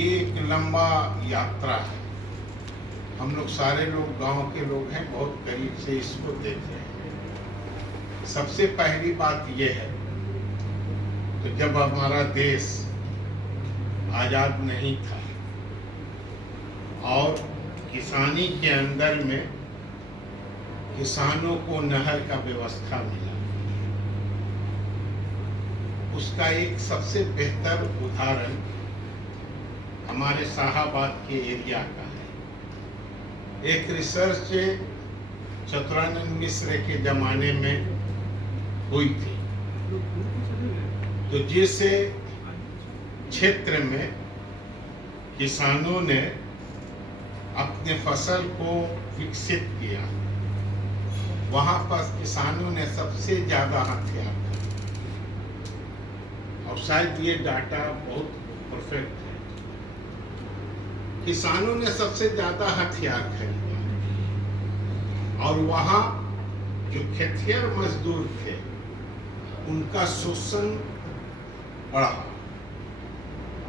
ये एक लंबा यात्रा है। हम लोग सारे लोग गांव के लोग हैं, बहुत करीब से इसको देख रहे हैं। सबसे पहली बात ये है, तो जब हमारा देश आजाद नहीं था और किसानी के अंदर में किसानों को नहर का व्यवस्था मिला, उसका एक सबसे बेहतर उदाहरण हमारे शाहाबाद के एरिया का है। एक रिसर्च चतुरानंद मिश्र के जमाने में हुई थी। तो जिस क्षेत्र में किसानों ने अपने फसल को विकसित किया, वहां पर किसानों ने सबसे ज्यादा हथियार खरीदे। और शायद ये डाटा बहुत परफेक्ट है। किसानों ने सबसे ज्यादा हथियार खरीदे और वहां जो खेतिहर मजदूर थे उनका शोषण बढ़ा।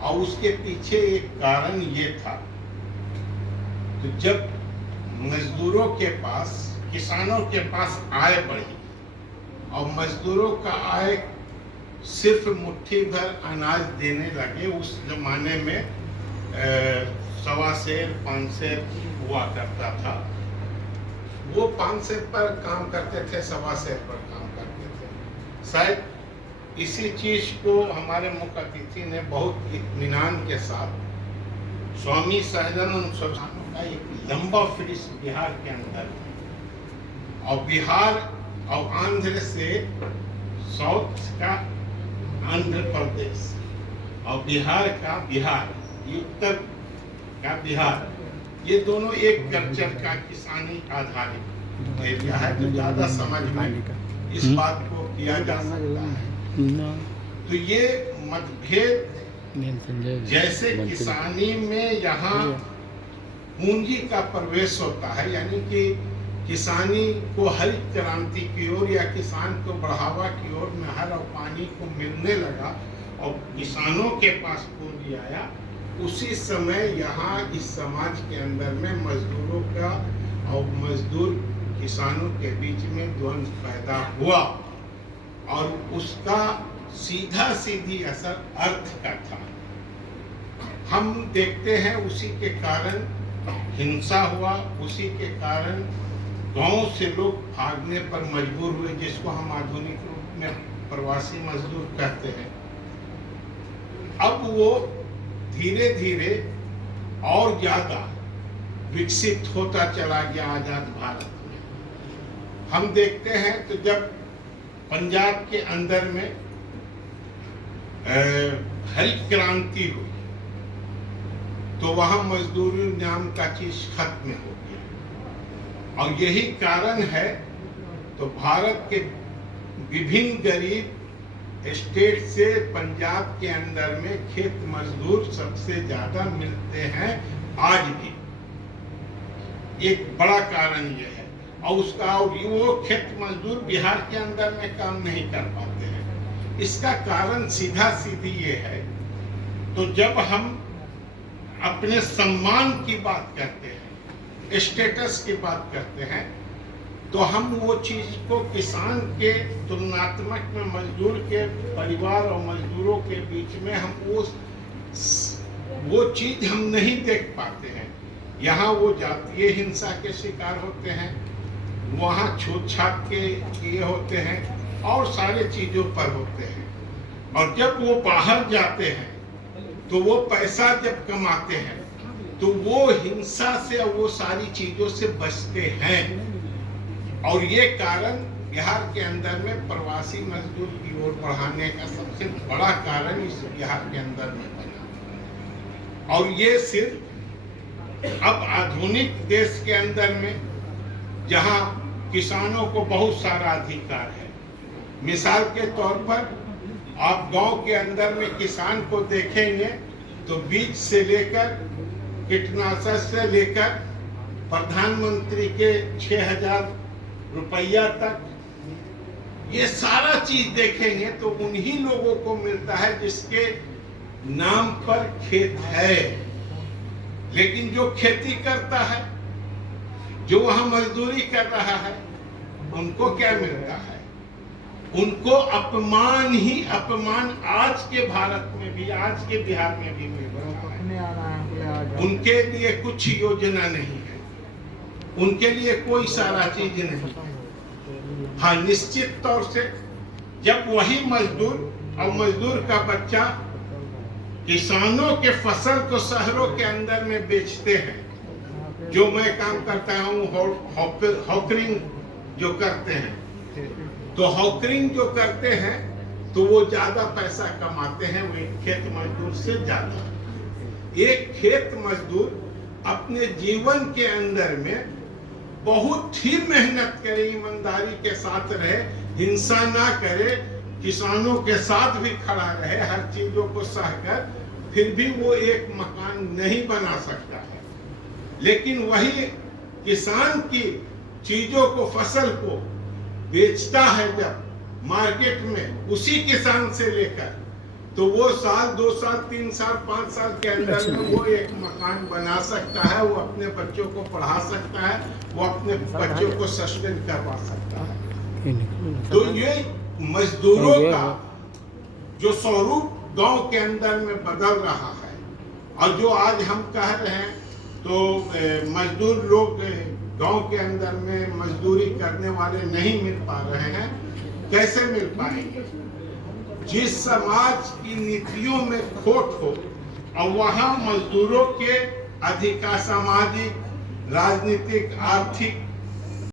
और उसके पीछे एक कारण ये था, तो जब मजदूरों के पास, किसानों के पास आय बढ़ी और मजदूरों का आय सिर्फ मुट्ठी भर अनाज देने लगे। उस जमाने में 1.25 सेर 5 सेर हुआ करता था। वो 5 सेर पर काम करते थे, 1.25 सेर पर काम करते थे। शायद इसी चीज को हमारे मुख्य अतिथि ने बहुत इत्मीनान के साथ, स्वामी सहजानंद सरस्वती का एक लंबा फहरिस्त बिहार के अंदर है। और बिहार और आंध्र से साउथ का आंध्र प्रदेश और बिहार का बिहार, उत्तर का बिहार, ये दोनों एक कल्चर का किसानी आधारित एरिया है। तो ज्यादा समझ में इस बात को किया जा सकता है। तो ये मतभेद, जैसे किसानी में यहाँ पूंजी का प्रवेश होता है, यानी कि किसानी को हरित क्रांति की ओर या किसान को बढ़ावा की ओर नहर और पानी को मिलने लगा और किसानों के पास पूंजी आया, उसी समय यहाँ इस समाज के अंदर में मजदूरों का और मजदूर किसानों के बीच में द्वंद्व पैदा हुआ और उसका सीधा सीधी असर अर्थ का था। हम देखते हैं उसी के कारण हिंसा हुआ, उसी के कारण गांव से लोग भागने पर मजबूर हुए, जिसको हम आधुनिक रूप में प्रवासी मजदूर कहते हैं। अब वो धीरे धीरे और ज्यादा विकसित होता चला गया आजाद भारत में। हम देखते हैं तो जब पंजाब के अंदर में हरित क्रांति हुई तो वहां मजदूरी नाम का चीज खत्म हो गया। और यही कारण है तो भारत के विभिन्न गरीब स्टेट से पंजाब के अंदर में खेत मजदूर सबसे ज्यादा मिलते हैं आज भी। एक बड़ा कारण यह है। और उसका, और वो खेत मजदूर बिहार के अंदर में काम नहीं कर पाते हैं। इसका कारण सीधा सीधी ये है, तो जब हम अपने सम्मान की बात करते हैं, स्टेटस की बात करते हैं, तो हम वो चीज को किसान के तुलनात्मक में मजदूर के परिवार और मजदूरों के बीच में हम वो चीज हम नहीं देख पाते हैं। यहाँ वो जातीय हिंसा के शिकार होते हैं, वहाँ छूत-छात के ये होते हैं और सारे चीजों पर होते हैं। और जब वो बाहर जाते हैं तो वो पैसा जब कमाते हैं तो वो हिंसा से और वो सारी चीजों से बचते हैं। और ये कारण बिहार के अंदर में प्रवासी मजदूर की ओर बढ़ाने का सबसे बड़ा कारण इस बिहार के अंदर में बना। और ये सिर्फ अब आधुनिक देश के अंदर में जहां किसानों को बहुत सारा अधिकार है। मिसाल के तौर पर आप गांव के अंदर में किसान को देखेंगे तो बीज से लेकर कीटनाशक से लेकर प्रधानमंत्री के 6,000 रुपया तक, ये सारा चीज देखेंगे तो उन्हीं लोगों को मिलता है जिसके नाम पर खेत है, लेकिन जो खेती करता है, जो वहां मजदूरी कर रहा है, उनको क्या मिलता है? उनको अपमान ही अपमान आज के भारत में भी, आज के बिहार में भी मिल रहा है। उनके लिए कुछ योजना नहीं है, उनके लिए कोई सारा चीज नहीं है। हाँ, निश्चित तौर से जब वही मजदूर और मजदूर का बच्चा किसानों के फसल को शहरों के अंदर में बेचते हैं, जो मैं काम करता हूँ हॉकरिंग जो करते हैं, तो हॉकरिंग जो करते हैं तो वो ज्यादा पैसा कमाते हैं वो एक खेत मजदूर से ज्यादा। एक खेत मजदूर अपने जीवन के अंदर में बहुत ही मेहनत करे, ईमानदारी के साथ रहे, हिंसा ना करे, किसानों के साथ भी खड़ा रहे, हर चीजों को सहकर, फिर भी वो एक मकान नहीं बना सकता है। लेकिन वही किसान की चीजों को, फसल को बेचता है जब मार्केट में उसी किसान से लेकर, तो वो साल, 2 साल, 3 साल, 5 साल के अंदर में वो एक मकान बना सकता है, वो अपने बच्चों को पढ़ा सकता है, वो अपने बच्चों को सस्टेन करवा सकता है। तो ये मजदूरों का जो स्वरूप गांव के अंदर में बदल रहा है, और जो आज हम कह रहे हैं तो मजदूर लोग गांव के अंदर में मजदूरी करने वाले नहीं मिल पा रहे हैं। कैसे मिल पाएंगे? जिस समाज की नीतियों में खोट हो और वहां मजदूरों के अधिकार, सामाजिक, राजनीतिक, आर्थिक